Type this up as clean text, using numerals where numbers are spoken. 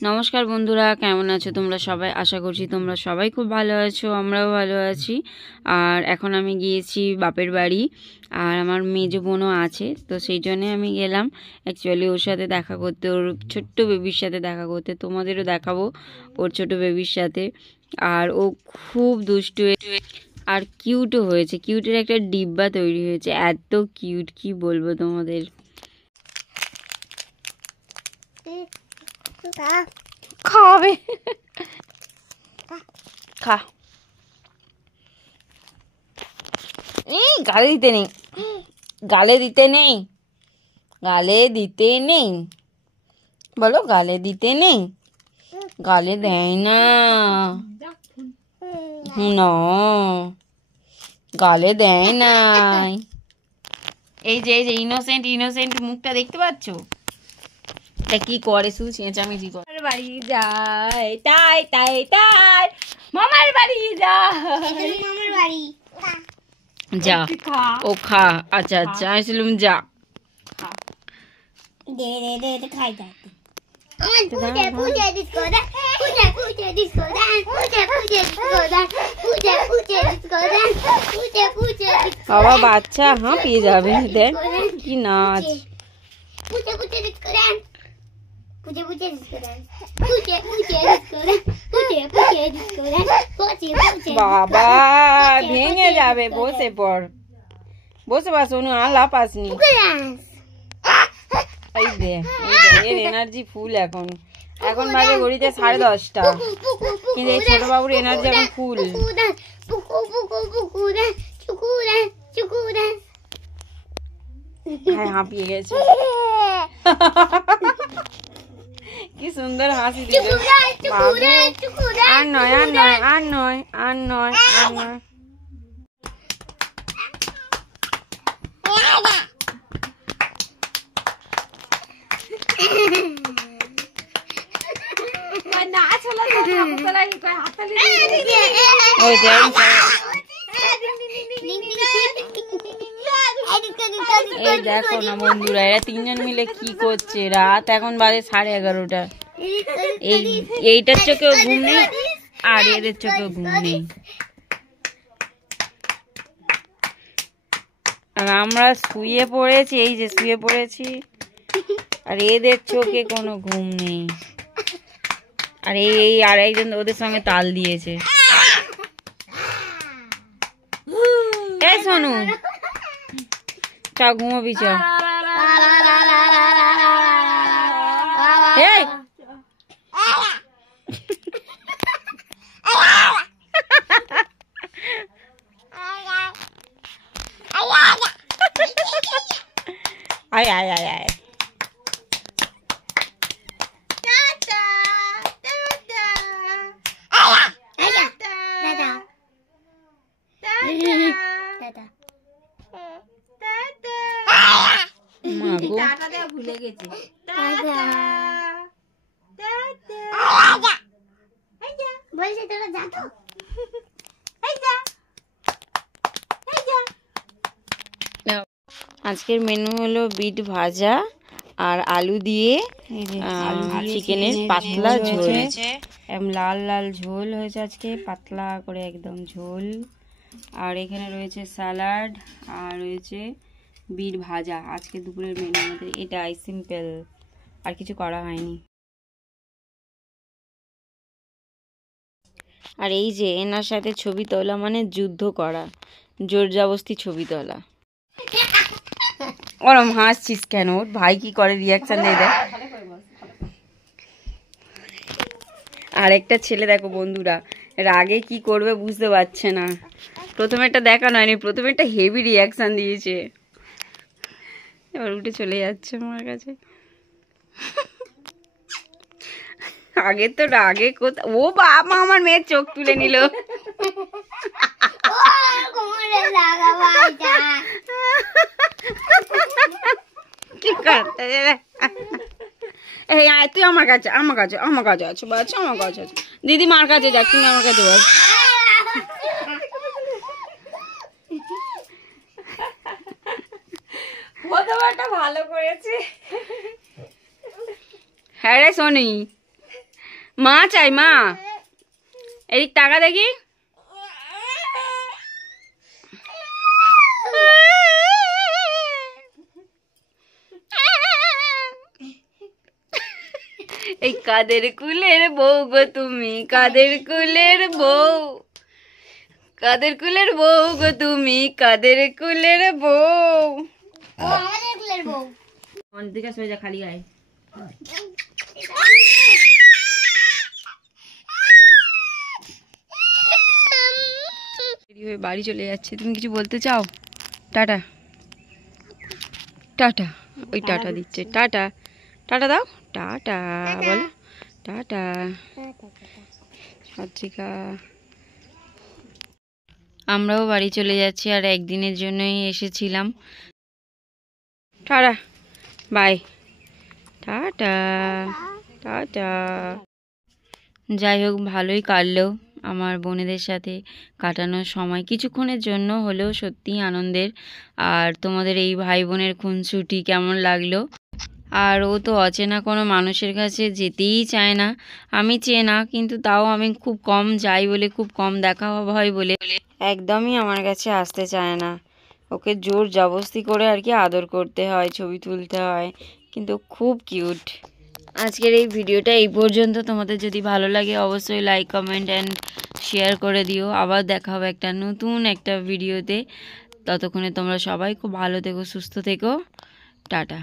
নমস্কার বন্ধুরা, কেমন আছো তোমরা সবাই? আশা করছি তোমরা সবাই খুব ভালো আছো, আমরাও ভালো আছি। আর এখন আমি গিয়েছি বাপের বাড়ি, আর আমার মেজো বোনও আছে, তো সেই জন্যে আমি গেলাম অ্যাকচুয়ালি ওর সাথে দেখা করতে, ওর ছোট্ট বেবির সাথে দেখা করতে। তোমাদেরও দেখাবো ওর ছোট বেবির সাথে। আর ও খুব দুষ্টু আর কিউটও হয়েছে, কিউটের একটা ডিব্বা তৈরি হয়েছে, এত কিউট কি বলবো তোমাদের। খাবে, খা। গালে দিতে নেই, গালে দিতে নেই, গালে দিতে নেই, বলো গালে দিতে নেই, গালে দেয় না, না গালে দেয় নাই। এই যে ইনোসেন্ট ইনোসেন্ট মুখটা দেখতে পাচ্ছ? এটা কি করে, শুধু চেঁচামেচি করে। বাড়ি যায় তাই তাই তাই, মামার বাড়ি যায়, মামার বাড়ি যা, ও খা। আচ্ছা আচ্ছা, আমি ছিলাম যা দে দে দে দে খাই যা। বাবা বাচ্চা হাঁপিয়ে যাবে, দেখ কি নাচ। বাবা ভেঙে যাবে, বসে পড়, বসে পাস, অনু আলা পাসনি। এই দে, এর এনার্জি ফুল। এখন এখন বাজে ঘড়িতে 10:30, কিন্তু এই ছোট বাবুর এনার্জি এখন ফুল। হাঁপিয়ে গেছে, কি সুন্দর হাসি দিল। আর নয় আর নয় আর নয় আর নয় আর নয়। এই দেখো না বন্ধুরা, এরা তিনজন মিলে কি করছে। রাত এখন বাজে 11:30। এইটার চোখেও ঘুম নেই আর এদের চোখেও ঘুম নেই, আর আমরা শুয়ে পড়েছি, এই যে শুয়ে পড়েছি, আর এদের চোখে কোনো ঘুম নেই। আর এই আর একজন ওদের সঙ্গে তাল দিয়েছে। এই সোনু, চা ঘুমোবি, চ। এই আয় আয় আয় আয়। ভুলে গেছে, আজকের মেনু হলো বিট ভাজা আর আলু দিয়ে চিকেনের পাতলা ঝোল, লাল লাল ঝোল হয়েছে আজকে, পাতলা করে একদম ঝোল। আর এখানে রয়েছে স্যালাড আর রয়েছে বিট ভাজা। আজকে দুপুরের মেনু আমাদের এটাই, সিম্পল, আর কিছু করা হয়নি। আর এই যে এনার সাথে ছবি তোলা মানে যুদ্ধ করা, জোর জবরদস্তি ছবি তোলা। ওরম হাসছিস কেন? ভাই কি করে, রিয়াকশন দিয়ে দেয়। আর একটা ছেলে দেখো বন্ধুরা, রাগে কি করবে বুঝতে পারছে না। প্রথমে একটা দেখানো হয়নি, প্রথমে একটা হেভি রিয়াকশন দিয়েছে, এবার উঠে চলে যাচ্ছে আমার কাছে। আগে তো রাগে কোথা, ও বাবা আমার মেয়ের চোখ তুলে নিল। কি করতে তুই আমার কাছে, আমার কাছে, আমার কাছে আছো বাচ্চা, আমার কাছে আছো। দিদি মার কাছে যাক, তুমি আমার কাছে বস। ভালো করেছে। হ্যাঁ রে সোনি, মা চাই, মা এদিক টাকা দেখি। এই কাদের কুলের বউ গো তুমি, কাদের কুলের বউ, কাদের কুলের বউ গো তুমি, কাদের কুলের বউ। দিকে সরে যা, খালি গায়ে। বাড়ি চলে যাচ্ছে, তুমি কিছু বলতে চাও? টাটা টাটা, ওই টাটা দিচ্ছে, টাটা টাটা দাও, টাটা বলো, টাটা সাত্বিকা। আমরাও বাড়ি চলে যাচ্ছি, আর একদিনের জন্যই এসেছিলাম। Tata bye, tata tata. যাই হোক, ভালোই কাটলো আমার বোনেদের সাথে কাটানোর সময়, কিছুক্ষণের জন্য হলেও সত্যিই আনন্দের। আর তোমাদের এই ভাই বোনের খুনসুটি কেমন লাগলো? আর ও তো অচেনা কোনো মানুষের কাছে যেতেই চায় না, আমি চেনা, কিন্তু তাও আমি খুব কম যাই বলে, খুব কম দেখা হয় বলে একদমই আমার কাছে আসতে চায় না। ওকে জোর জবরদস্তি করে আর কি আদর করতে হয়, ছবি তুলতে হয়, কিন্তু খুব কিউট। আজকের এই ভিডিওটা এই পর্যন্ত। তোমাদের যদি ভালো লাগে অবশ্যই লাইক, কমেন্ট অ্যান্ড শেয়ার করে দিও। আবার দেখা হবে একটা নতুন একটা ভিডিওতে। ততক্ষণে তোমরা সবাই খুব ভালো থেকো, সুস্থ থেকো। টাটা।